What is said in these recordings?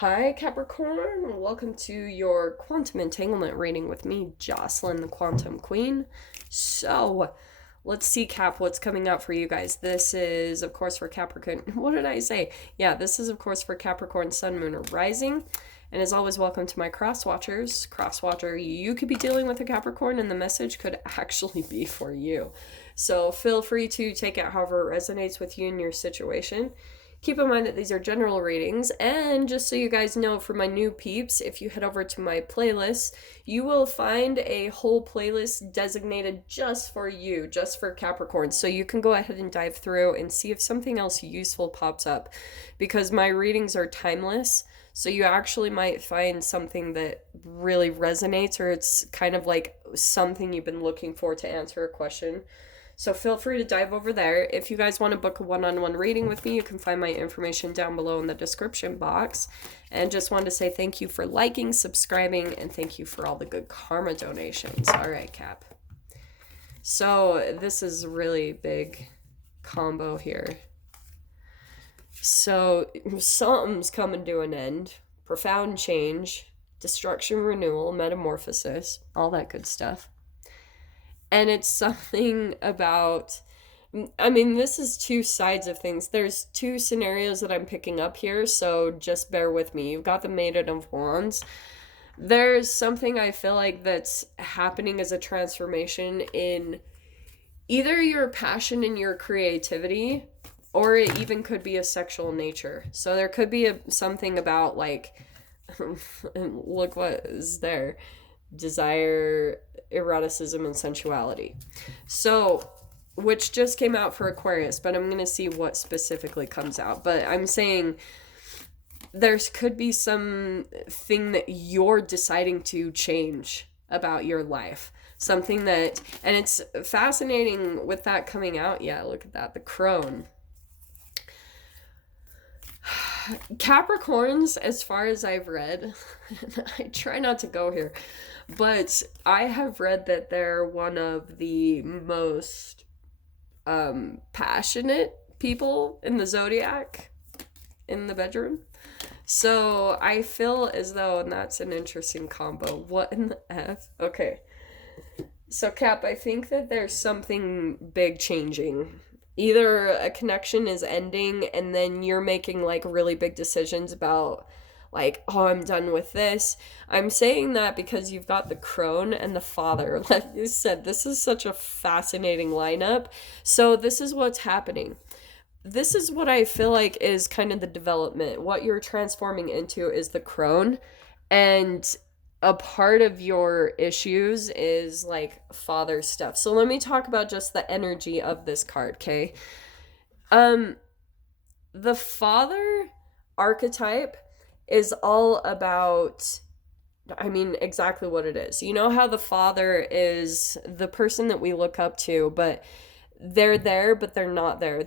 Hi, Capricorn. Welcome to your quantum entanglement reading with me, Jocelyn, the Quantum Queen. So, let's see, Cap, what's coming out for you guys. This is, of course, for Capricorn. What did I say? Yeah, this is, of course, for Capricorn, Sun, Moon, or Rising. And as always, welcome to my cross watchers. Cross watcher, you could be dealing with a Capricorn, and the message could actually be for you. So, feel free to take it however it resonates with you and your situation. Keep in mind that these are general readings, and just so you guys know, for my new peeps, if you head over to my playlist, you will find a whole playlist designated just for you, just for Capricorn. So you can go ahead and dive through and see if something else useful pops up, because my readings are timeless. So you actually might find something that really resonates, or it's kind of like something you've been looking for to answer a question. So feel free to dive over there. If you guys want to book a one-on-one reading with me, you can find my information down below in the description box. And just wanted to say thank you for liking, subscribing, and thank you for all the good karma donations. All right, Cap. So this is a really big combo here. So something's coming to an end. Profound change, destruction, renewal, metamorphosis, all that good stuff. And it's something about, this is two sides of things. There's two scenarios that I'm picking up here, so just bear with me. You've got the Maiden of Wands. There's something I feel like that's happening as a transformation in either your passion and your creativity, or it even could be a sexual nature. So there could be something about, like, look what is there. Desire, eroticism, and sensuality. So, which just came out for Aquarius, but I'm going to see what specifically comes out. But I'm saying there could be something that you're deciding to change about your life. Something that, and it's fascinating with that coming out. Yeah, look at that. The crone. Capricorns, as far as I've read, I try not to go here, but I have read that they're one of the most passionate people in the zodiac in the bedroom. So I feel as though, and that's an interesting combo. What in the F? Okay. So, Cap, I think that there's something big changing. Either a connection is ending and then you're making like really big decisions about, like, oh, I'm done with this. I'm saying that because you've got the crone and the father. Like you said, this is such a fascinating lineup. So this is what's happening. This is what I feel like is kind of the development. What you're transforming into is the crone. And a part of your issues is like father stuff. So let me talk about just the energy of this card, okay? The father archetype is all about, exactly what it is. You know how the father is the person that we look up to, but they're there, but they're not there.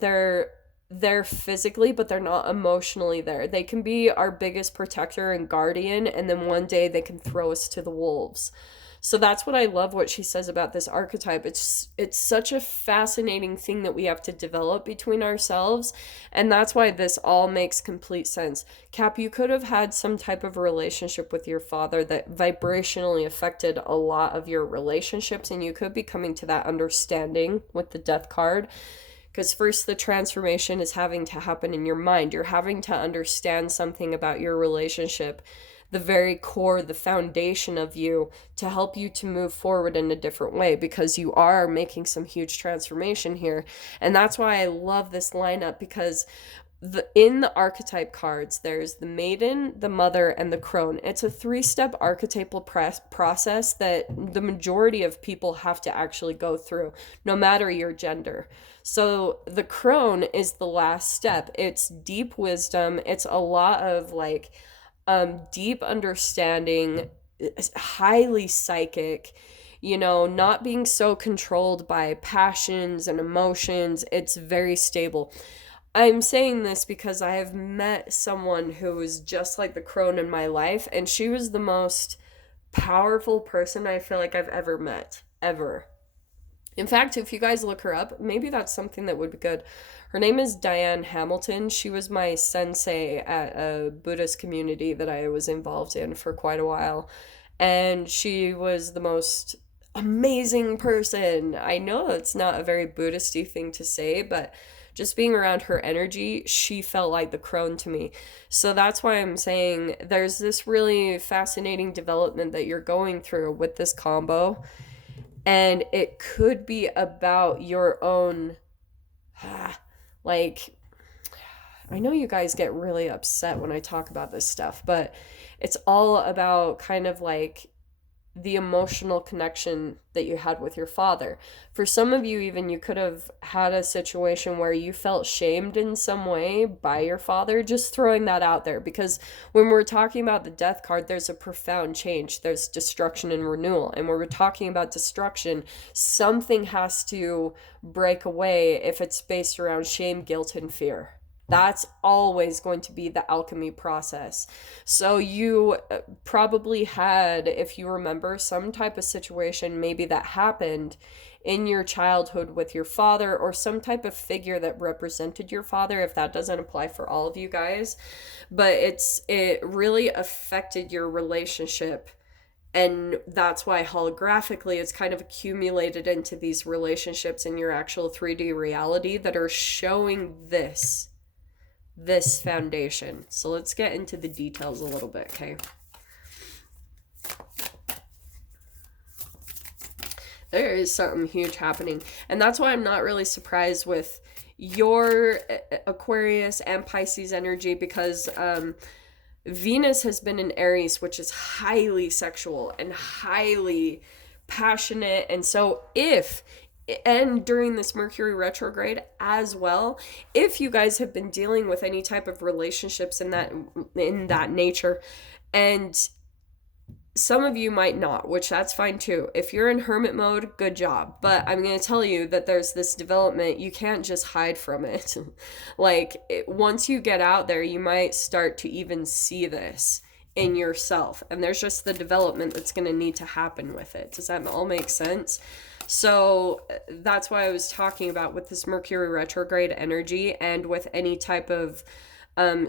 They're physically, but they're not emotionally there. They can be our biggest protector and guardian, and then one day they can throw us to the wolves. So that's what I love what she says about this archetype. It's such a fascinating thing that we have to develop between ourselves, and that's why this all makes complete sense. Cap, you could have had some type of relationship with your father that vibrationally affected a lot of your relationships, and you could be coming to that understanding with the death card. Because first, the transformation is having to happen in your mind. You're having to understand something about your relationship, the very core, the foundation of you, to help you to move forward in a different way, because you are making some huge transformation here. And that's why I love this lineup, because in the archetype cards, there's the maiden, the mother, and the crone. It's a 3-step archetypal process that the majority of people have to actually go through, no matter your gender. So the crone is the last step. It's deep wisdom. It's a lot of like deep understanding, highly psychic, not being so controlled by passions and emotions. It's very stable. I'm saying this because I have met someone who was just like the crone in my life, and she was the most powerful person I feel like I've ever met, ever. In fact, if you guys look her up, maybe that's something that would be good. Her name is Diane Hamilton. She was my sensei at a Buddhist community that I was involved in for quite a while. And she was the most amazing person. I know it's not a very Buddhisty thing to say, but just being around her energy, she felt like the crone to me. So that's why I'm saying there's this really fascinating development that you're going through with this combo, and it could be about your own like, I know you guys get really upset when I talk about this stuff, but it's all about kind of like the emotional connection that you had with your father. For some of you, even, you could have had a situation where you felt shamed in some way by your father. Just throwing that out there, because when we're talking about the death card, there's a profound change. There's destruction and renewal. And when we're talking about destruction, something has to break away if it's based around shame, guilt, and fear. That's always going to be the alchemy process. So you probably had, if you remember, some type of situation maybe that happened in your childhood with your father, or some type of figure that represented your father, if that doesn't apply for all of you guys. But it really affected your relationship, and that's why holographically it's kind of accumulated into these relationships in your actual 3D reality that are showing this foundation. So let's get into the details a little bit, okay? There is something huge happening. And that's why I'm not really surprised with your Aquarius and Pisces energy, because Venus has been in Aries, which is highly sexual and highly passionate. And so and during this Mercury retrograde as well, if you guys have been dealing with any type of relationships in that nature, and some of you might not, which that's fine too. If you're in hermit mode, good job. But I'm going to tell you that there's this development. You can't just hide from it. Once you get out there, you might start to even see this in yourself. And there's just the development that's going to need to happen with it. Does that all make sense? So that's why I was talking about with this Mercury retrograde energy, and with any type of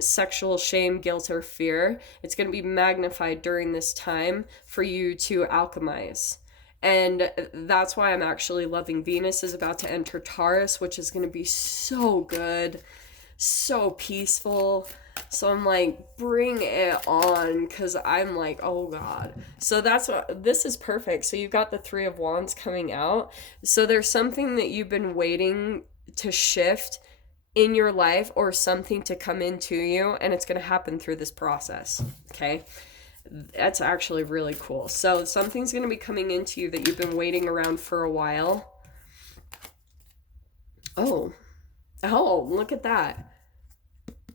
sexual shame, guilt, or fear, it's going to be magnified during this time for you to alchemize. And that's why I'm actually loving Venus is about to enter Taurus, which is going to be so good, so peaceful. So I'm like, bring it on, because I'm like, oh God. So this is perfect. So you've got the Three of Wands coming out. So there's something that you've been waiting to shift in your life, or something to come into you, and it's going to happen through this process, okay? That's actually really cool. So something's going to be coming into you that you've been waiting around for a while. Oh, look at that.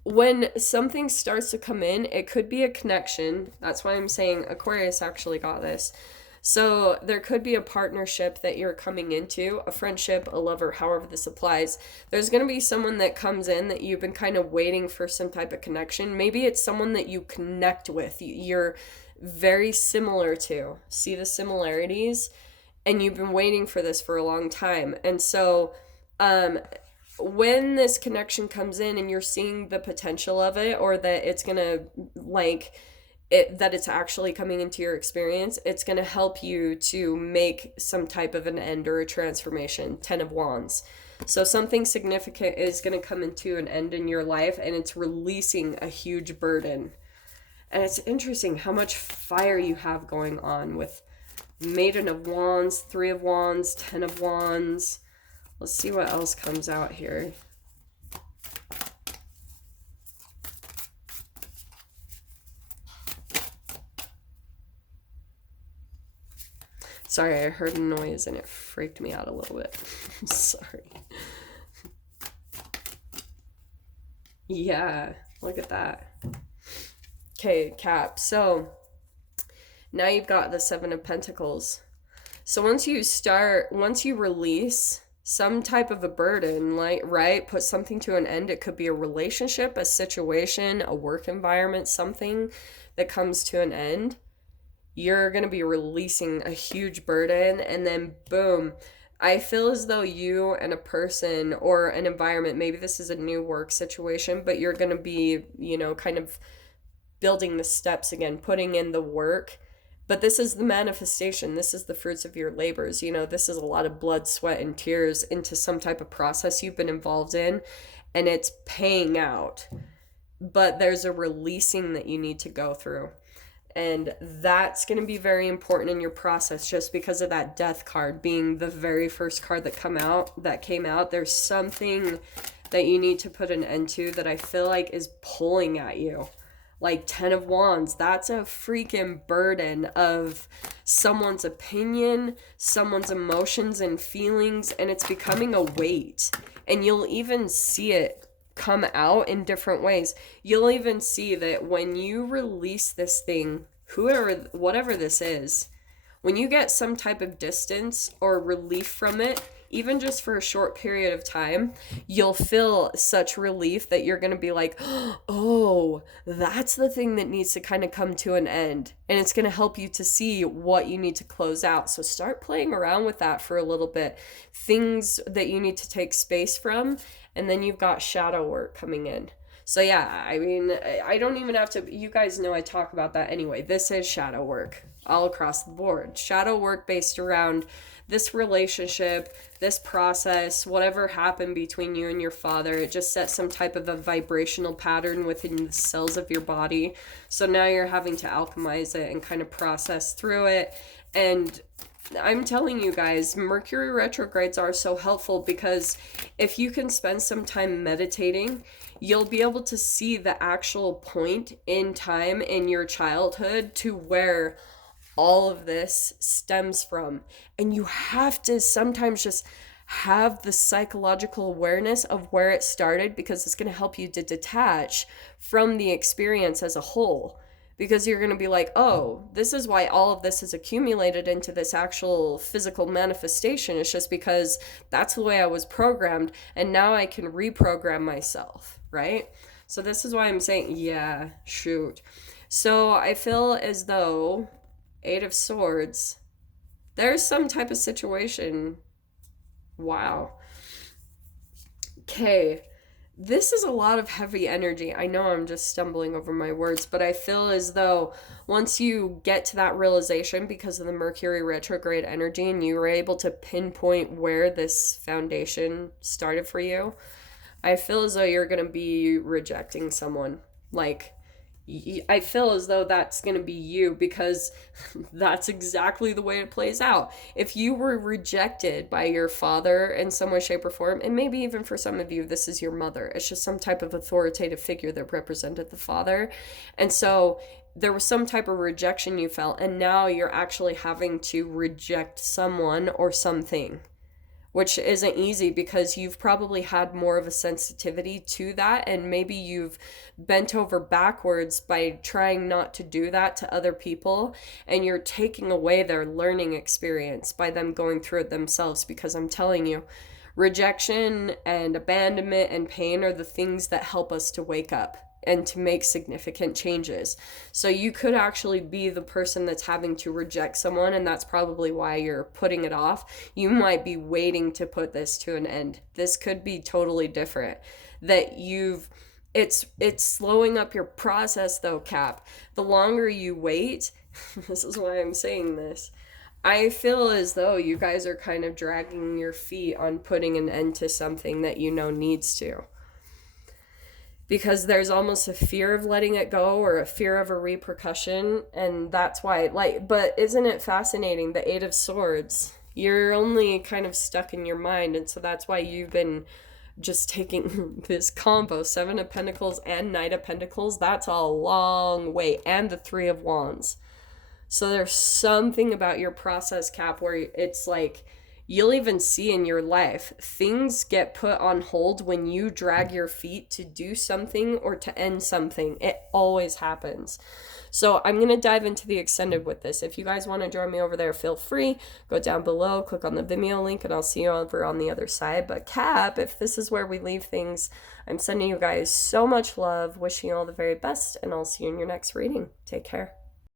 When something starts to come in, it could be a connection. That's why I'm saying Aquarius actually got this. So there could be a partnership that you're coming into, a friendship, a lover, however this applies. There's going to be someone that comes in that you've been kind of waiting for some type of connection. Maybe it's someone that you connect with, you're very similar to. See the similarities? And you've been waiting for this for a long time. And so when this connection comes in and you're seeing the potential of it, or that it's going to that it's actually coming into your experience, it's going to help you to make some type of an end or a transformation. 10 of Wands. So something significant is going to come into an end in your life, and it's releasing a huge burden. And it's interesting how much fire you have going on with Maiden of Wands, 3 of Wands, 10 of Wands. Let's see what else comes out here. Sorry, I heard a noise and it freaked me out a little bit. Sorry. Yeah, look at that. Okay, Cap. So now you've got the 7 of Pentacles. So once you release some type of a burden, put something to an end. It could be a relationship, a situation, a work environment, something that comes to an end. You're going to be releasing a huge burden, and then boom, I feel as though you and a person or an environment, maybe this is a new work situation, but you're going to be, kind of building the steps again, putting in the work. But this is the manifestation. This is the fruits of your labors. This is a lot of blood, sweat, and tears into some type of process you've been involved in, and it's paying out. But there's a releasing that you need to go through. And that's going to be very important in your process just because of that death card being the very first card that came out. There's something that you need to put an end to that I feel like is pulling at you. Like 10 of Wands, that's a freaking burden of someone's opinion, someone's emotions and feelings, and it's becoming a weight. And you'll even see it come out in different ways. You'll even see that when you release this thing, whatever this is, when you get some type of distance or relief from it, even just for a short period of time, you'll feel such relief that you're going to be like, oh, that's the thing that needs to kind of come to an end. And it's going to help you to see what you need to close out. So start playing around with that for a little bit. Things that you need to take space from. And then you've got shadow work coming in. So yeah, I mean, I don't even have to, you guys know I talk about that anyway. This is shadow work all across the board. Shadow work based around this relationship, this process, whatever happened between you and your father. It just set some type of a vibrational pattern within the cells of your body. So now you're having to alchemize it and kind of process through it. And I'm telling you guys, Mercury retrogrades are so helpful because if you can spend some time meditating, you'll be able to see the actual point in time in your childhood to where all of this stems from. And you have to sometimes just have the psychological awareness of where it started, because it's going to help you to detach from the experience as a whole. Because you're going to be like, oh, this is why all of this is accumulated into this actual physical manifestation. It's just because that's the way I was programmed, and now I can reprogram myself, right? So this is why I'm saying, yeah, shoot. So I feel as though Eight of Swords, there's some type of situation. Wow. Okay. This is a lot of heavy energy. I know I'm just stumbling over my words, but I feel as though once you get to that realization because of the Mercury retrograde energy and you were able to pinpoint where this foundation started for you, I feel as though you're going to be rejecting someone. Like, I feel as though that's going to be you, because that's exactly the way it plays out. If you were rejected by your father in some way, shape, or form, and maybe even for some of you, this is your mother. It's just some type of authoritative figure that represented the father. And so there was some type of rejection you felt, and now you're actually having to reject someone or something, which isn't easy because you've probably had more of a sensitivity to that, and maybe you've bent over backwards by trying not to do that to other people, and you're taking away their learning experience by them going through it themselves. Because I'm telling you, rejection and abandonment and pain are the things that help us to wake up and to make significant changes. So you could actually be the person that's having to reject someone, and that's probably why you're putting it off. You might be waiting to put this to an end. This could be totally different. It's slowing up your process though, Cap. The longer you wait, this is why I'm saying this, I feel as though you guys are kind of dragging your feet on putting an end to something that you know needs to. Because there's almost a fear of letting it go, or a fear of a repercussion, and that's why, but isn't it fascinating, the Eight of Swords, you're only kind of stuck in your mind, and so that's why you've been just taking this combo, Seven of Pentacles and Knight of Pentacles. That's a long way, and the Three of Wands. So there's something about your process, Cap, where it's like, you'll even see in your life, things get put on hold when you drag your feet to do something or to end something. It always happens. So I'm going to dive into the extended with this. If you guys want to join me over there, feel free. Go down below, click on the Vimeo link, and I'll see you over on the other side. But Cap, if this is where we leave things, I'm sending you guys so much love, wishing you all the very best, and I'll see you in your next reading. Take care.